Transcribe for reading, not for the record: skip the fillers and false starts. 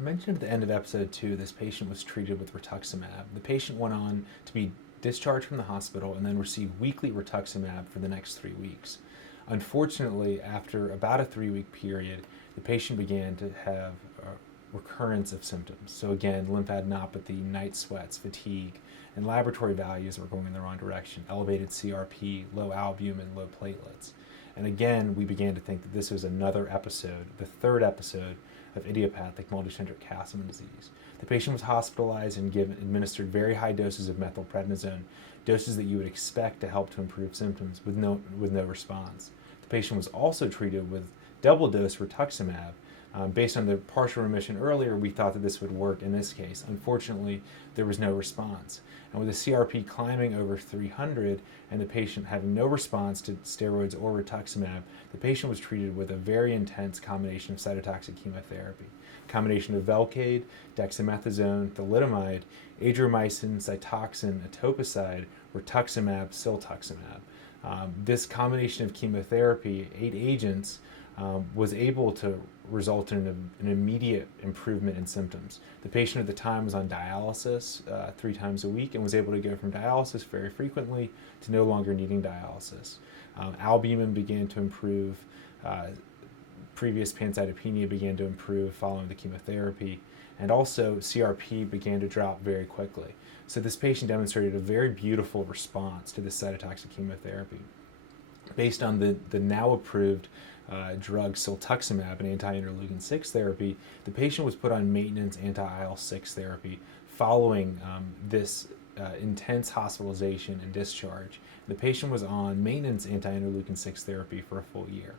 I mentioned at the end of episode 2, this patient was treated with rituximab. The patient went on to be discharged from the hospital and then received weekly rituximab for the next 3 weeks. Unfortunately, after about a 3-week period, the patient began to have a recurrence of symptoms. So again, lymphadenopathy, night sweats, fatigue, and laboratory values were going in the wrong direction. Elevated CRP, low albumin, low platelets. And again, we began to think that this was another episode, the third episode of idiopathic multicentric Castleman disease. The patient was hospitalized and administered very high doses of methylprednisone, doses that you would expect to help to improve symptoms with no response. The patient was also treated with double-dose rituximab. Based on the partial remission earlier, we thought that this would work in this case. Unfortunately, there was no response. And with the CRP climbing over 300 and the patient having no response to steroids or rituximab, the patient was treated with a very intense combination of cytotoxic chemotherapy. Combination of Velcade, dexamethasone, thalidomide, adriamycin, Cytoxan, etoposide, rituximab, siltuximab. This combination of chemotherapy, 8 agents, was able to result in an immediate improvement in symptoms. The patient at the time was on dialysis 3 times a week and was able to go from dialysis very frequently to no longer needing dialysis. Albumin began to improve, previous pancytopenia began to improve following the chemotherapy, and also CRP began to drop very quickly. So this patient demonstrated a very beautiful response to this cytotoxic chemotherapy. Based on the now approved drug siltuximab, an anti-interleukin 6 therapy, the patient was put on maintenance anti-IL-6 therapy following this intense hospitalization and discharge. The patient was on maintenance anti-interleukin 6 therapy for a full year.